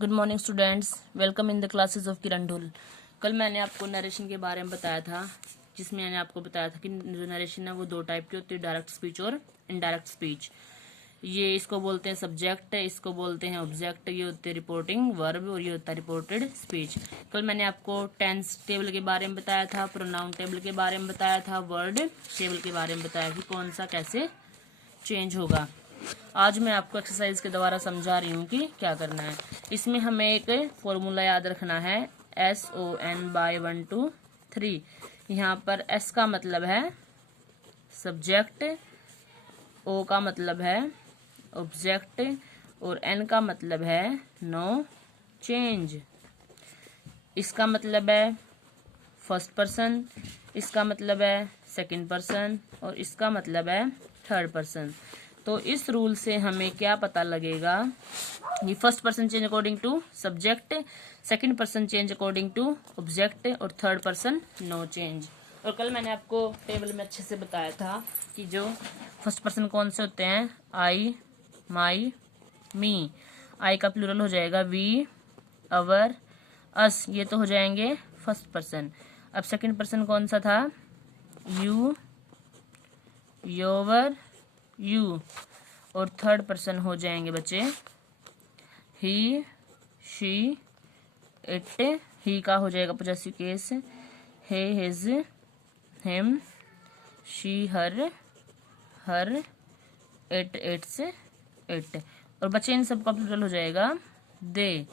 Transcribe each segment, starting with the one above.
Good morning students, welcome in the classes of Kiran Dhull. कल मैंने आपको नरेशन के बारे में बताया था, जिसमें मैंने आपको बताया था कि जो नरेशन है वो दो टाइप की होती है, डायरेक्ट स्पीच और इनडायरेक्ट स्पीच। ये इसको बोलते हैं सब्जेक्ट, इसको बोलते हैं ऑब्जेक्ट, ये होते हैं रिपोर्टिंग वर्ब और ये होता है रिपोर्टेड स्पीच। कल मैंने आपको टेंस टेबल के बारे में बताया था, प्रोनाउन टेबल के बारे में बताया था, वर्ड टेबल के बारे में बताया कि कौन सा कैसे चेंज होगा। आज मैं आपको एक्सरसाइज के द्वारा समझा रही हूँ कि क्या करना है। इसमें हमें एक फॉर्मूला याद रखना है, SON/1 2 3। यहाँ पर S का मतलब है सब्जेक्ट, O का मतलब है ऑब्जेक्ट और N का मतलब है नो चेंज। इसका मतलब है फर्स्ट पर्सन, इसका मतलब है सेकंड पर्सन और इसका मतलब है थर्ड पर्सन। तो इस रूल से हमें क्या पता लगेगा, ये first person change according to subject, second person change according to object और थर्ड पर्सन नो चेंज। और कल मैंने आपको टेबल में अच्छे से बताया था कि जो फर्स्ट पर्सन कौन से होते हैं, आई, माई, मी। आई का प्लूरल हो जाएगा वी, अवर, अस, ये तो हो जाएंगे फर्स्ट पर्सन। अब सेकंड पर्सन कौन सा था, यू, योवर, यू। और थर्ड पर्सन हो जाएंगे बच्चे ही, शी, इट। ही का हो जाएगा possessive case, he, his, him, she, her, her, it, its, it. और बच्चे इन सब का प्लूरल हो जाएगा दे,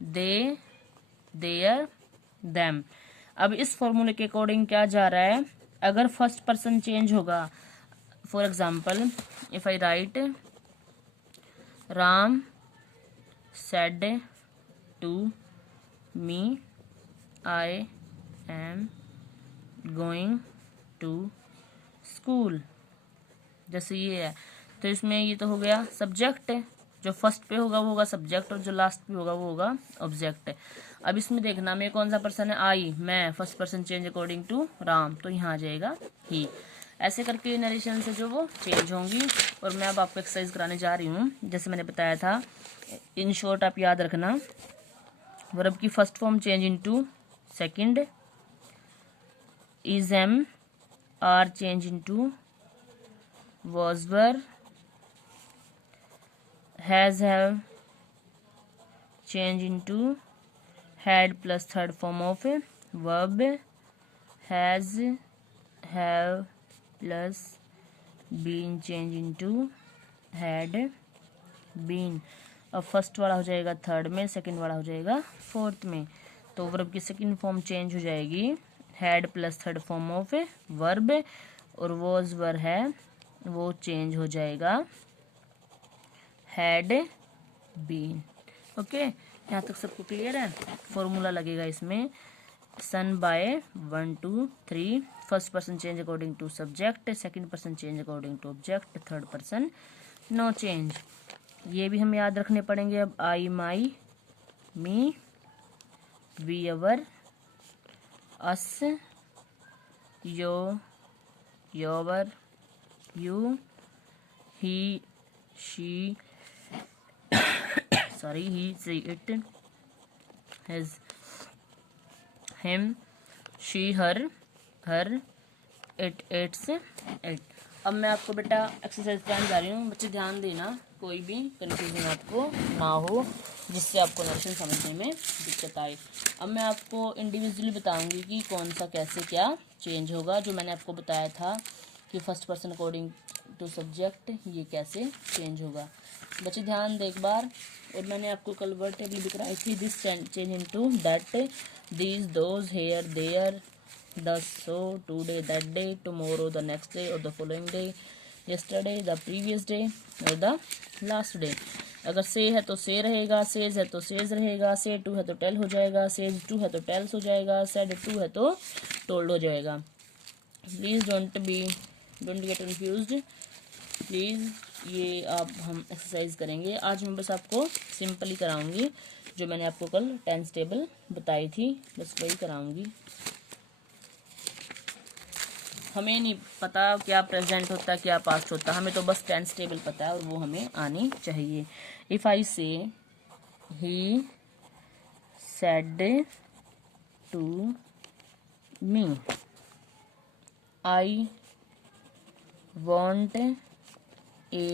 दे, देयर, देम। अब इस फॉर्मूले के अकॉर्डिंग क्या जा रहा है, अगर फर्स्ट पर्सन चेंज होगा, for example if I right Ram said to me I am going to school, जैसे ये है तो इसमें ये तो हो गया सब्जेक्ट, जो फर्स्ट पे होगा वो होगा सब्जेक्ट और जो लास्ट पे होगा वो होगा ऑब्जेक्ट। अब इसमें देखना मैं कौन सा पर्सन है, आई, मैं, first person change according to Ram, तो यहाँ आ जाएगा ही। ऐसे करके नरेशन से जो वो चेंज होंगी। और मैं अब आपको एक्सरसाइज कराने जा रही हूँ, जैसे मैंने बताया था। इन शॉर्ट आप याद रखना, वर्ब की first form change into second, is, am, are change into was, were, has, have change into had plus third form of verb, has, have plus been change into had, been। अब first वाला हो जाएगा third में, second वाला हो जाएगा fourth में। तो वर्ब की सेकंड फॉर्म चेंज हो जाएगी, had plus third form of verb, और वॉज, वर, है वो चेंज हो जाएगा हैड बीन। ओके, यहाँ तक सबको क्लियर है। फॉर्मूला लगेगा इसमें SON by 1 2 3, first person change according to subject, second person change according to object, third person no change. ये भी हम याद रखने पड़ेंगे। अब I, my, me, we, our, us, you, your, you, he, she, sorry, he, she, it, his, him, she, her, it, its, it। अब मैं आपको बेटा एक्सरसाइज कराने जा रही हूँ, बच्चे ध्यान देना, कोई भी कंफ्यूजन आपको ना हो जिससे आपको नरेशन समझने में दिक्कत आए। अब मैं आपको इंडिविजुअली बताऊंगी कि कौन सा कैसे क्या चेंज होगा, जो मैंने आपको बताया था कि first person according to subject ये कैसे चेंज होगा। बच्चे ध्यान दे एक बार। और मैंने आपको कल वर्ड टेबल भी कराई थी, this change into that, these, those, here, there, thus, so, today, that day, tomorrow, the next day और the following day, yesterday, the previous day और द लास्ट डे। अगर से है तो से रहेगा, सेज है तो सेज रहेगा, से टू है तो टेल हो जाएगा, सेज टू है तो टेल्स हो जाएगा, सेड टू है तो टोल्ड हो जाएगा। Please don't get confused please. ये आप हम एक्सरसाइज करेंगे आज। मैं बस आपको सिंपली कराऊंगी, जो मैंने आपको कल टेंस टेबल बताई थी, बस वही कराऊंगी। हमें नहीं पता क्या प्रेजेंट होता क्या पास्ट होता, हमें तो बस टेंस टेबल पता है और वो हमें आनी चाहिए। इफ़ आई से ही said to me I want a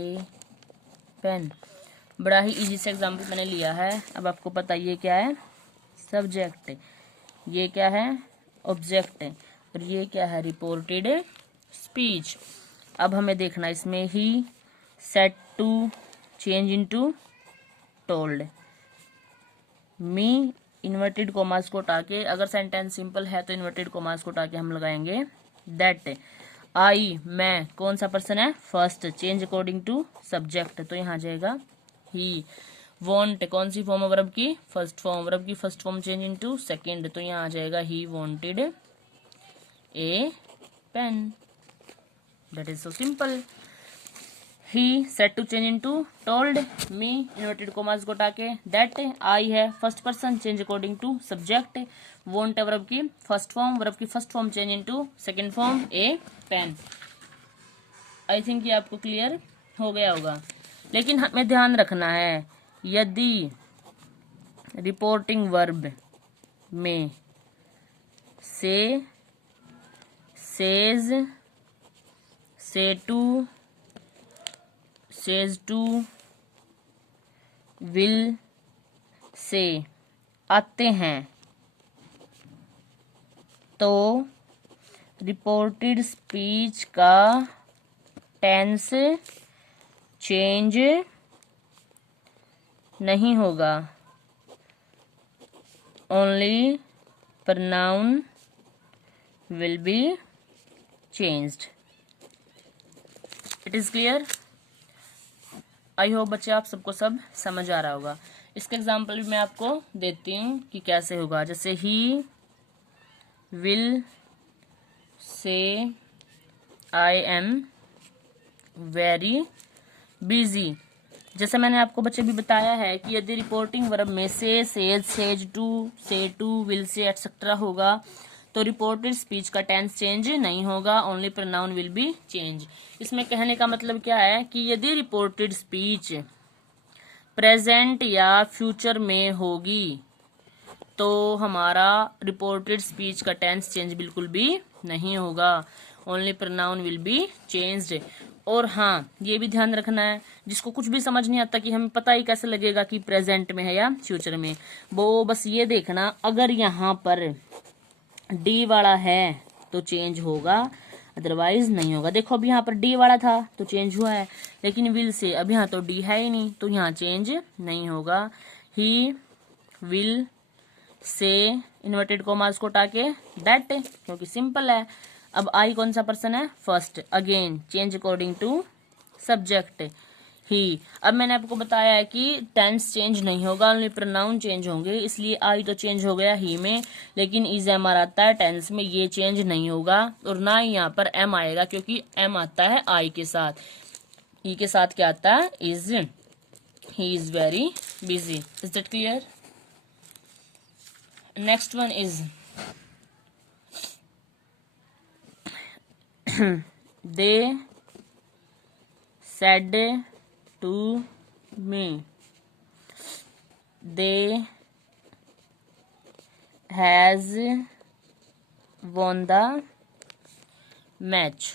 pen। बड़ा ही इजी से एग्जाम्पल मैंने लिया है। अब आपको पता ये क्या है, सब्जेक्ट, ये क्या है, ऑब्जेक्ट, और ये क्या है, रिपोर्टेड स्पीच। अब हमें देखना इसमें he said to change into told. Me inverted commas को हटा के, अगर सेंटेंस सिंपल है तो इन्वर्टेड कोमास को हटा के हम लगाएंगे दैट। आई मैं, कौन सा पर्सन है, first, change according to subject, तो यहाँ जाएगा ही। वॉन्ट कौन सी फॉर्म है वर्ब की, फर्स्ट फॉर्म, वर्ब की first form change into second, तो यहाँ आ जाएगा he wanted a pen. That is so simple. He said to change into told. Me inverted commas को हटा के दैट। आई है first person, change according to subject. Want है verb की फर्स्ट फॉर्म, वर्ब की first form change into second form a pen. I think ये आपको clear हो गया होगा। लेकिन हमें ध्यान रखना है, यदि रिपोर्टिंग वर्ब में से, सेज, से to, says to, will say आते हैं तो रिपोर्टेड स्पीच का टेंस चेंज नहीं होगा, only pronoun will be changed। It is clear. I hope बच्चे आप सबको सब समझ आ रहा होगा। इसका एग्जाम्पल भी मैं आपको देती हूँ कि कैसे होगा। जैसे he will say I am very busy. जैसे मैंने आपको बच्चे भी बताया है कि यदि रिपोर्टिंग वर्ब में से, सेज, सेज टू, से टू, विल से एटसेट्रा होगा तो रिपोर्टेड स्पीच का टेंस चेंज नहीं होगा, only pronoun will be change. इसमें कहने का मतलब क्या है कि यदि रिपोर्टेड स्पीच प्रेजेंट या फ्यूचर में होगी तो हमारा रिपोर्टेड स्पीच का टेंस चेंज बिल्कुल भी नहीं होगा, only pronoun will be changed. और हाँ, ये भी ध्यान रखना है, जिसको कुछ भी समझ नहीं आता कि हमें पता ही कैसे लगेगा कि प्रेजेंट में है या फ्यूचर में, वो बस ये देखना, अगर यहाँ पर डी वाला है तो चेंज होगा, अदरवाइज नहीं होगा। देखो अभी यहाँ पर डी वाला था तो चेंज हुआ है, लेकिन विल से अब यहाँ तो डी है ही नहीं तो यहाँ चेंज नहीं होगा। He will say inverted commas को हटा के दैट, क्योंकि सिंपल है। अब आई कौन सा पर्सन है, first, again change according to subject he. अब मैंने आपको बताया है कि टेंस चेंज नहीं होगा, ओनली प्रोनाउन चेंज होंगे, इसलिए आई तो चेंज हो गया ही में, लेकिन इज एम आर आता है टेंस में, ये चेंज नहीं होगा। और ना ही यहाँ पर एम आएगा क्योंकि एम आता है आई के साथ, ई के साथ क्या आता है, is. He is very busy. Is that clear. Next one is they said to me they has won the match।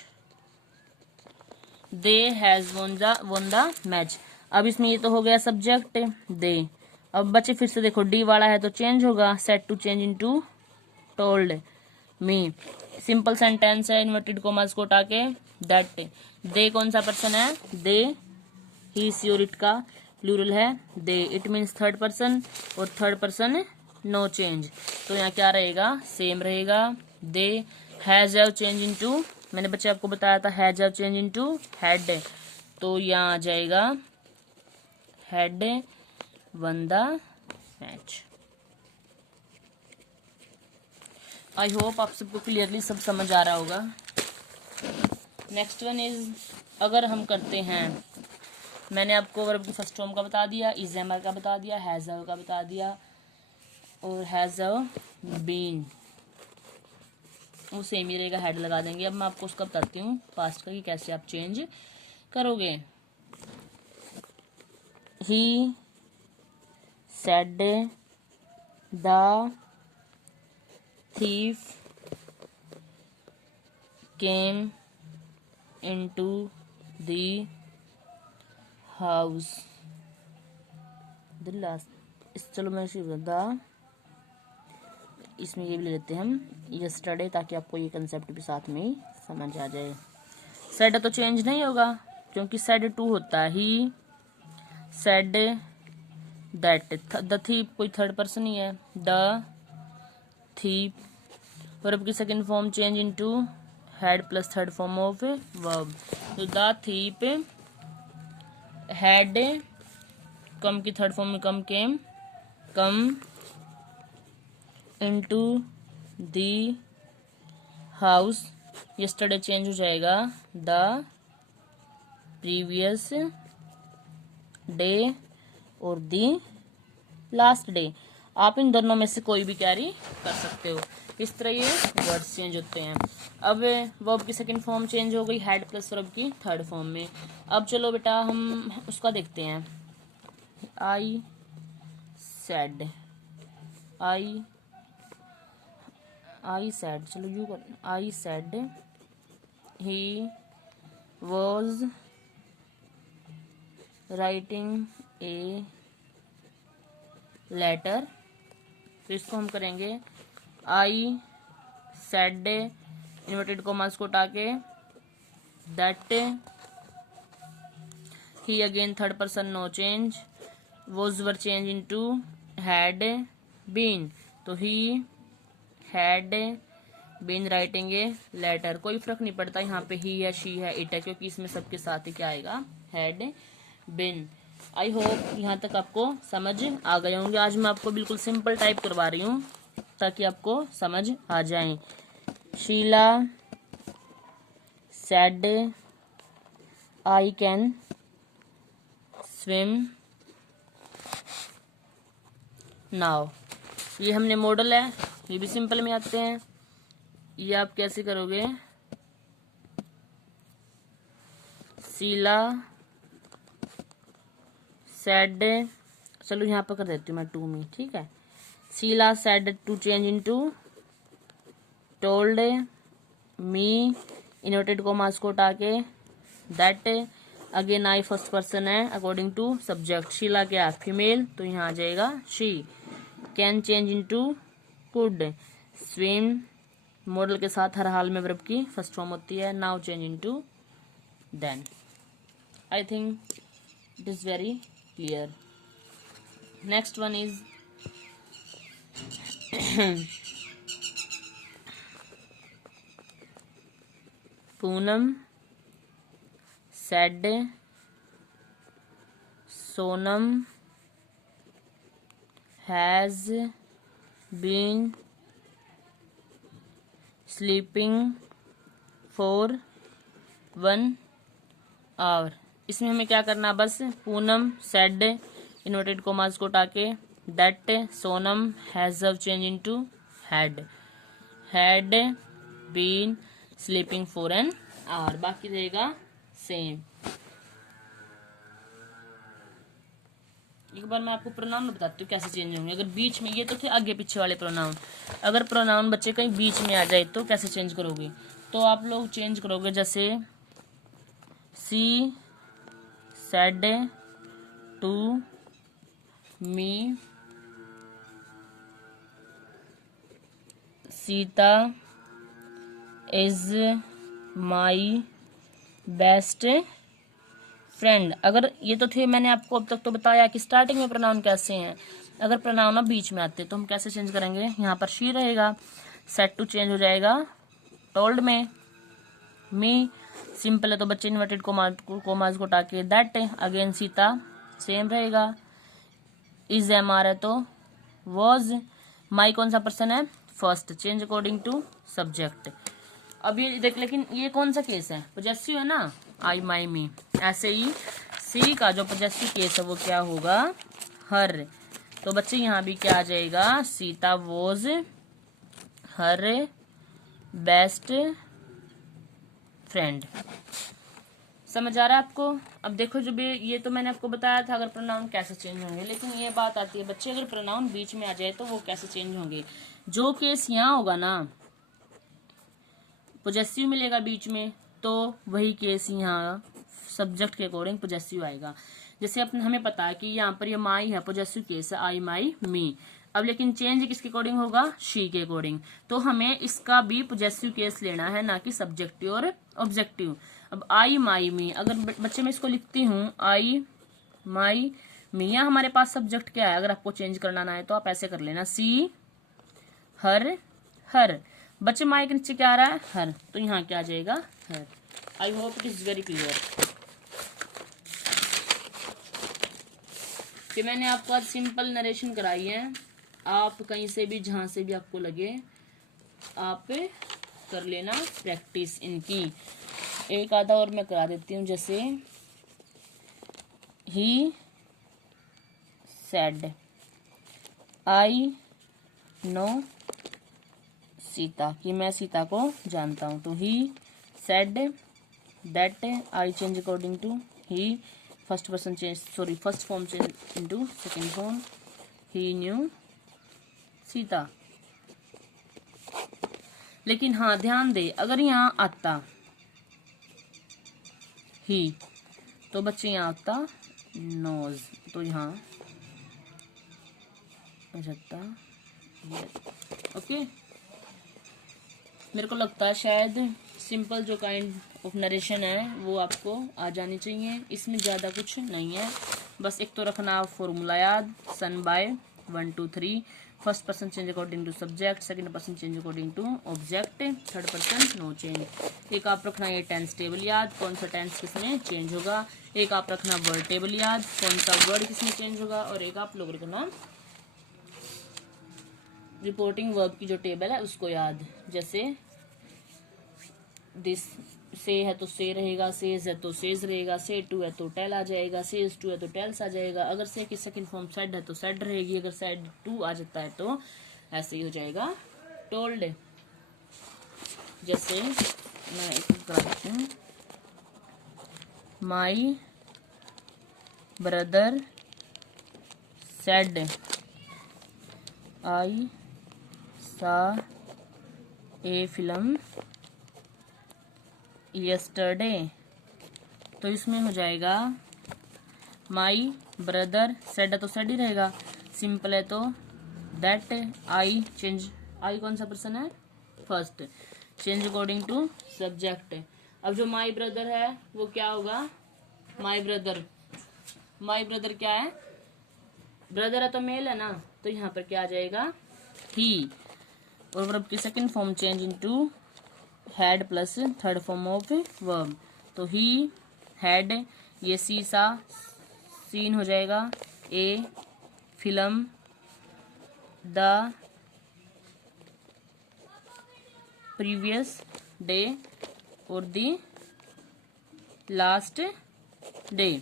they has won the match। अब इसमें ये तो हो गया सब्जेक्ट दे। अब बच्चे फिर से देखो, डी वाला है तो चेंज होगा, said to change into told me. Simple sentence है, इन्वर्टेड कोमास को हटा के दैट। दे कौन सा पर्सन है, दे, ही सी और इट का प्लूरल है दे, इट मीन्स थर्ड पर्सन, और थर्ड पर्सन नो चेंज, तो यहाँ क्या रहेगा, सेम रहेगा। They has have change into, मैंने बच्चे आपको बताया था has have change into had, तो यहाँ आ जाएगा had one the match. I hope आप सबको क्लियरली सब समझ आ रहा होगा। नेक्स्ट वन इज, अगर हम करते हैं, मैंने आपको वर्ब की फर्स्ट फॉर्म का बता दिया, इज एम आर का बता दिया, हैज हैव का बता दिया, और हैज हैव बीन वो सेम ही रहेगा, हेड लगा देंगे। अब मैं आपको उसका बताती हूँ पास्ट का कि कैसे आप चेंज करोगे। He said the thief came into the house the last चलो मैं द इसमें ये भी ले लेते हैं हम यस्टरडे, ताकि आपको ये कंसेप्ट भी साथ में ही समझ आ जाए। सेड तो चेंज नहीं होगा क्योंकि सेड टू होता है। He said that, the thief कोई थर्ड पर्सन ही है, द थीप। वर्ब की second form change into had plus third form of verb. तो द थीप हैड, कम की थर्ड फॉर्म में come came, come into the house. Yesterday change हो जाएगा the previous day और the last day. आप इन दोनों में से कोई भी कैरी कर सकते हो। इस तरह ये वर्ड्स चेंज होते हैं। अब वर्ब की सेकंड फॉर्म चेंज हो गई हैड प्लस वर्ब की थर्ड फॉर्म में। अब चलो बेटा हम उसका देखते हैं। आई सेड, आई सेड, चलो यू कर, I said he was writing a letter. तो इसको हम करेंगे आई सेड इन्वर्टेड कॉमास को उठा के that he, again third person no change, was were change into had been. तो he had been writing a letter. कोई फर्क नहीं पड़ता यहाँ पे ही है, शी है, इट है, क्योंकि इसमें सबके साथ ही क्या आएगा, हैड बीन। आई होप यहाँ तक आपको समझ आ गए होंगे। आज मैं आपको बिल्कुल सिंपल टाइप करवा रही हूँ ताकि आपको समझ आ जाए। Sheela said I can swim now. ये हमने मॉडल है, ये भी सिंपल में आते हैं। ये आप कैसे करोगे, शीला सेड, चलो यहाँ पर कर देती हूँ मैं टू में, ठीक है। Sheela said to change into told me, inverted commas को उठा के that, again I first person है अकॉर्डिंग टू सब्जेक्ट। शीला क्या फीमेल, तो यहाँ आ जाएगा she. Can change into could, swim modal के साथ हर हाल में वर्ब की फर्स्ट फॉर्म होती है। Now change into then. I think it is very clear. Next one is Poonam said Sonam has been sleeping for 1 hour। इसमें हमें क्या करना, बस पूनम सेड इन्वर्टेड कोमास को उठा के that Sonam has change into had been sleeping for an hour. बाकी रहेगा सेम। एक बार मैं आपको प्रोनाउन बताती हूँ कैसे चेंज होंगे। अगर बीच में, ये तो थे आगे पीछे वाले प्रोनाउन, अगर प्रोनाउन बच्चे कहीं बीच में आ जाए तो कैसे चेंज करोगे। तो आप लोग चेंज करोगे जैसे she said to me, Sita is my best friend. अगर ये तो थे, मैंने आपको अब तक तो बताया कि स्टार्टिंग में प्रोनाउन कैसे हैं। अगर प्रोनाउन अब बीच में आते तो हम कैसे चेंज करेंगे, यहाँ पर शी रहेगा, सेड टू चेंज हो जाएगा टोल्ड में, मी सिंपल है तो बच्चे इन्वर्टेड कोमास को उठा के दैट, अगेन सीता सेम रहेगा, इज एमआर है तो वॉज, माई कौन सा पर्सन है, first, change according to subject. अब ये देख, लेकिन ये कौन सा केस है, पॉजेसिव है ना, आई माई मी। ऐसे ही सी का जो पॉजेसिव केस है वो क्या होगा, हर। तो बच्चे यहाँ भी क्या आ जाएगा, Sita was her best friend. समझ आ रहा है आपको? अब देखो जब ये तो मैंने आपको बताया था अगर प्रोनाउन कैसे चेंज होंगे, लेकिन ये बात आती है बच्चे अगर प्रोनाउन बीच में आ जाए तो वो कैसे चेंज होंगे। जो केस यहाँ होगा ना, पोजेसिव मिलेगा बीच में, तो वही केस यहाँ सब्जेक्ट के अकॉर्डिंग पोजेसिव आएगा। जैसे अपने हमें पता है कि यहाँ पर ये माई है, पोजेसिव केस है, आई माई मी। अब लेकिन चेंज किसके अकॉर्डिंग होगा, शी के अकॉर्डिंग। तो हमें इसका भी पोजेसिव केस लेना है, ना कि सब्जेक्टिव और ऑब्जेक्टिव। अब आई माई मी, अगर बच्चे मैं इसको लिखती हूँ आई माई मी, यहाँ हमारे पास सब्जेक्ट क्या है, अगर आपको चेंज करना ना है तो आप ऐसे कर लेना, सी हर हर। बच्चे माई के नीचे क्या आ रहा है, हर, तो यहाँ क्या आ जाएगा, her. I hope it is very clear कि मैंने आपको आज सिंपल नरेशन कराई है। आप कहीं से भी जहां से भी आपको लगे आप कर लेना प्रैक्टिस इनकी। एक आधा और मैं करा देती हूँ, जैसे he said I know Sita, कि मैं सीता को जानता हूँ। तो he said that, I change according to he, first person change, sorry first form change into second form, he knew Sita. लेकिन हाँ ध्यान दे, अगर यहाँ आता ही तो बच्चे यहाँ आता नोज, तो यहाँ रहता ओके। मेरे को लगता है शायद सिंपल जो काइंड ऑफ नरेशन है वो आपको आ जानी चाहिए। इसमें ज़्यादा कुछ नहीं है, बस एक तो रखना फॉर्मूला याद, SON by 1 2 3, first person change according to subject, second person change according to object, third person no change. एक आप रखना ये टेंस टेबल याद, कौन सा टेंस किसमें चेंज होगा। एक आप रखना वर्ड टेबल याद, कौन सा वर्ड किसमें चेंज होगा। और एक आप लोग रखना रिपोर्टिंग वर्ब की जो टेबल है उसको याद, जैसे दिस से है तो से रहेगा, सेज है तो सेज रहेगा, से टू है तो टेल आ जाएगा, सेज टू है तो टेल्स आ जाएगा। अगर से की सेकंड फॉर्म सेड है तो सेड रहेगी, अगर सेड टू आ जाता है तो ऐसे ही हो जाएगा टोल्ड। जैसे मैं एक करा देती हूँ, माई ब्रदर सेड आई सा ए फिल्म यस्टरडे। तो इसमें हो जाएगा माई ब्रदर, सेड है तो सेड ही रहेगा, सिंपल है तो दैट, आई चेंज, आई कौन सा पर्सन है, first, change according to subject. अब जो माई ब्रदर है वो क्या होगा, माई ब्रदर, माई ब्रदर क्या है, ब्रदर है तो मेल है ना, तो यहाँ पर क्या आ जाएगा, ही। और वर्ब की second form change into had plus third form of verb, तो ही हैड, ये सी सा सीन हो जाएगा, a film the previous day और the last day.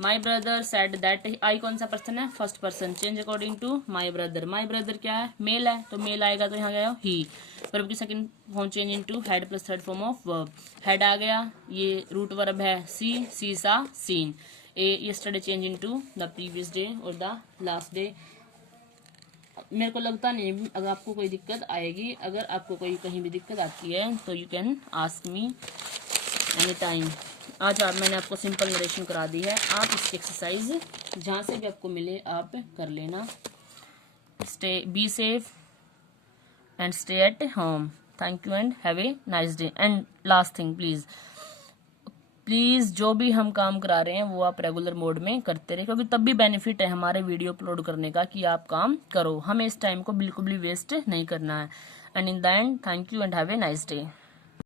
My brother said that, I कौन सा पर्सन है, first person, change according to my brother. My brother क्या है, मेल है तो मेल आएगा, तो यहाँ गया ही। वर्ब की second form change into had plus third form of verb, had आ गया, ये रूट वर्ब है see, see saw seen. A yesterday change into the previous day और द लास्ट डे। मेरे को लगता नहीं अगर आपको कोई दिक्कत आएगी, अगर आपको कोई कहीं भी दिक्कत आती है तो you can ask me any time. आज मैंने आपको सिंपल नरेशन करा दी है, आप इसकी एक्सरसाइज जहाँ से भी आपको मिले आप कर लेना। Stay be safe and stay at home. Thank you and have a nice day. And last thing please जो भी हम काम करा रहे हैं वो आप रेगुलर मोड में करते रहे, क्योंकि तब भी बेनिफिट है हमारे वीडियो अपलोड करने का कि आप काम करो। हमें इस टाइम को बिल्कुल भी वेस्ट नहीं करना है। And in the end thank you and have a nice day.